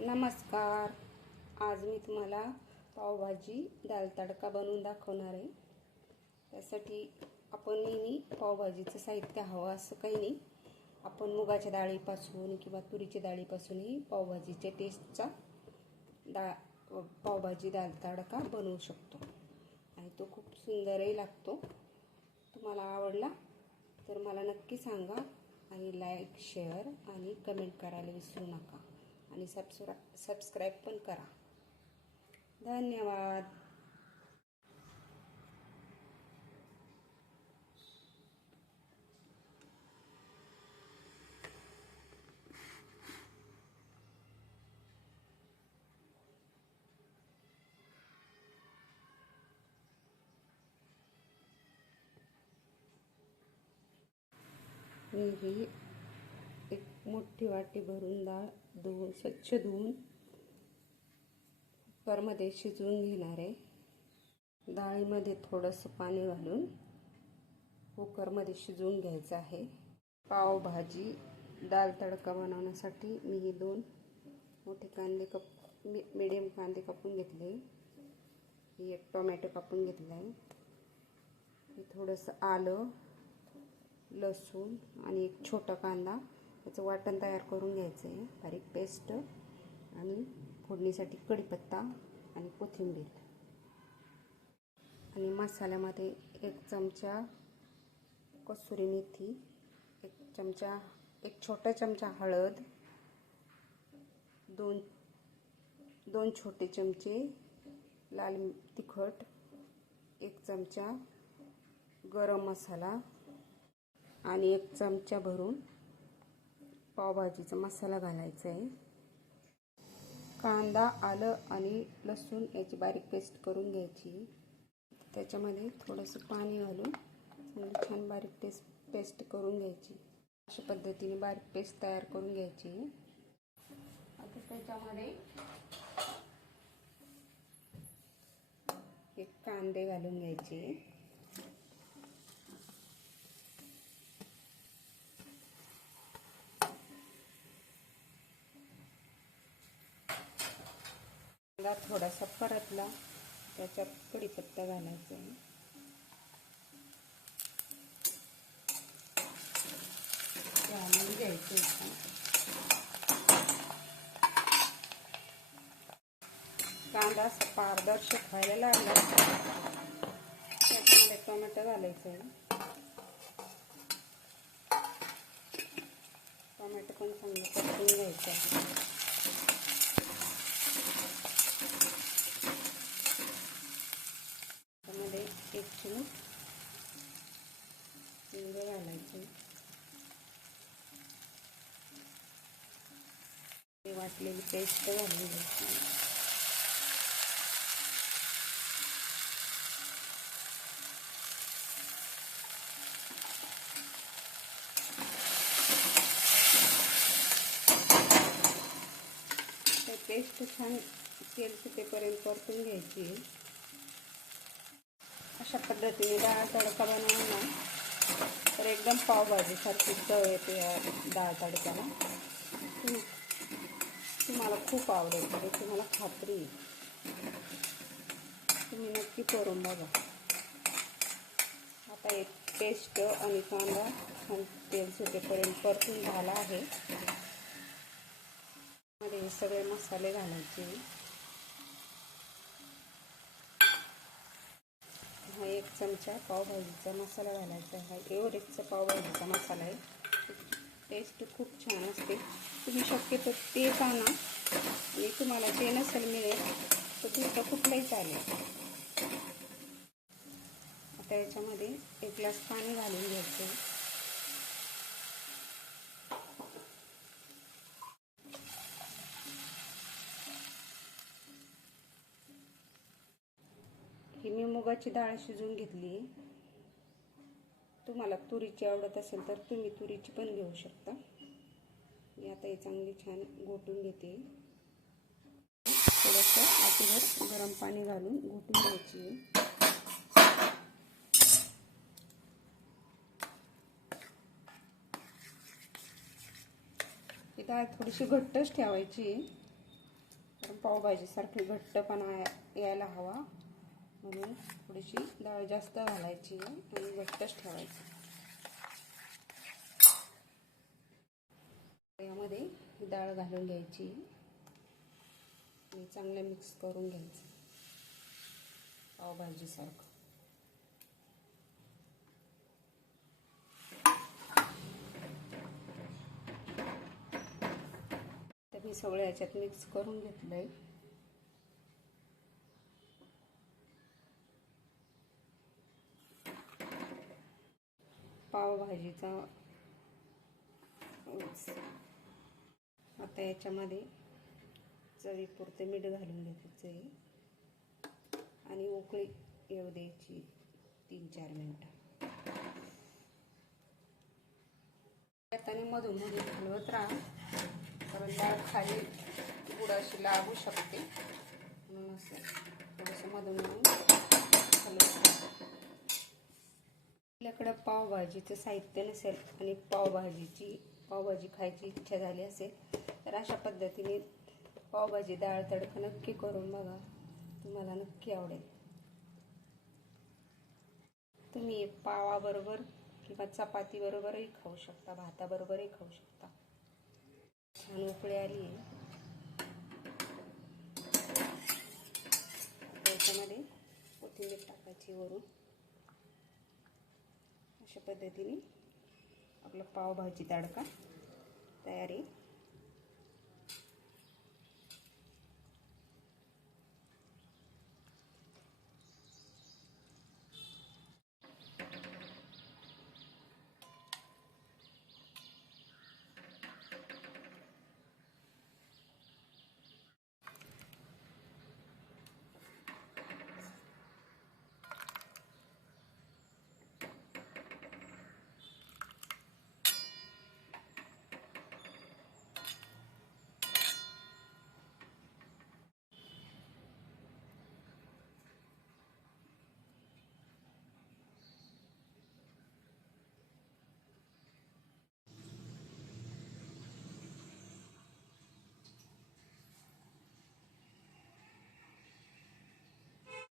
नमस्कार. आज मी तुम्हाला पावभाजी दाल तडका बनवून दाखवणार आहे. त्यासाठी आपण नेहमी पावभाजीचं साहित्य हवं असं काही नाही. आपण मुगाच्या डाळीपासून किंवा तुरीच्या डाळीपासूनही पावभाजीच्या टेस्टचा डा पावभाजी दाल तडका बनवू शकतो. आणि तो खूप सुंदरही लागतो. तुम्हाला आवडला तर मला नक्की सांगा आणि लाईक शेअर आणि कमेंट करायला विसरू नका. आणि सबस्क्रा सबस्क्राईब पण करा. धन्यवाद. मी एक मोठी वाटी भरून डाळ धुवून स्वच्छ धुवून कुकरमध्ये शिजवून घेणार आहे. डाळीमध्ये थोडंसं पाणी घालून कुकरमध्ये शिजवून घ्यायचं आहे. पावभाजी दाल तडका बनवण्यासाठी मी हे दोन मोठे कांदे कप मी मिडियम कांदे कापून घेतले. ही एक टोमॅटो कापून घेतला आहे. हे थोडंसं आलं लसूण आणि एक छोटा कांदा त्याचं वाटण तयार करून घ्यायचं आहे बारीक पेस्ट आणि फोडणीसाठी कढीपत्ता आणि कोथिंबीर. आणि मसाल्यामध्ये एक चमचा कसुरी मेथी एक चमचा एक छोटा चमचा हळद दोन दोन छोटे चमचे लाल तिखट एक चमचा गरम मसाला आणि एक चमचा भरून पावभाजीचा मसाला घालायचा आहे. कांदा आलं आणि लसूण याची बारीक पेस्ट करून घ्यायची. त्याच्यामध्ये थोडंसं पाणी घालून छान बारीक पेस्ट पेस्ट करून घ्यायची. अशा पद्धतीने बारीक पेस्ट तयार करून घ्यायची. आता त्याच्यामध्ये एक कांदे घालून घ्यायचे. कांदा थोडासा परतला. त्याच्यात कढीपत्ता घालायचा आहे. घालून घ्यायचं कांदा पारदर्शक व्हायला लागला. त्याच्यामध्ये टोमॅटो घालायचं आहे. टोमॅटो पण चांगलं परतून घ्यायचं आहे त्यामध्ये एक चिमूट हिंग घालायचे. वाटलेली पेस्ट घालून घ्यायची. पेस्ट छान तेल सुटेपर्यंत परतून घ्यायची. अशा पद्धतीने डाळ तडका बनवला तर एकदम पावभाजीसारखी चव येते या डाळ तडक्याला. तुम्हाला खूप आवडेल तरी तुम्हाला खात्री आहे. तुम्ही नक्की करून बघा. आता एक पेस्ट आणि कांदा आणि तेल सुटेपर्यंत परतून झाला आहे. मध्ये हे सगळे मसाले घालायचे हा एक चमचा पावभाजीचा मसाला घालायचा हा एव्हरेस्टचा पावभाजीचा मसाला आहे. टेस्ट खूप छान असते. तुम्ही शक्यतो ते आणा आणि तुम्हाला ते नसेल मिळेल तर दुसरं कुठलंही चालेल. आता याच्यामध्ये एक ग्लास पाणी घालून घ्यायचं ही मी मुगाची डाळ शिजवून घेतली. तुम्हाला तुरीची आवडत असेल तर तुम्ही तुरीची पण घेऊ शकता. मी आता हे चांगली छान घोटून घेते. थोडंसं आटीवर गरम पाणी घालून घोटून घ्यायची. ही डाळ थोडीशी घट्टच ठेवायची. कारण पावभाजीसारखी घट्टपणा यायला हवा. म्हणून थोडीशी डाळ जास्त घालायची आहे आणि घट्टच ठेवायची. यामध्ये डाळ घालून घ्यायची. आणि चांगलं मिक्स करून घ्यायचं. पावभाजीसारखं. तर मी सगळं याच्यात मिक्स करून घेतलं आहे पावभाजीचा आता याच्यामध्ये चवीपुरते मीठ घालून घ्यायचं चवी. आणि उकळी येऊ द्यायची तीन चार मिनटं. त्याने मधून मधून हलवत राहा. कारण डाळ खाली गुडाशी लागू शकते. म्हणून असं थोडंसं मधून मधून हलवत राहा. आपल्याकडं पावभाजीचं साहित्य नसेल आणि पावभाजीची पावभाजी खायची इच्छा झाली असेल तर अशा पद्धतीने पावभाजी डाळ तडका नक्की करून बघा. तुम्हाला नक्की आवडेल. तुम्ही पावाबरोबर किंवा चपातीबरोबरही खाऊ शकता भाताबरोबरही खाऊ शकता. छान उकळी आली आहे. त्याच्यामध्ये कोथिंबीर टाकायची वरून. अशा पद्धतीने आपलं पावभाजी तडका तयार आहे.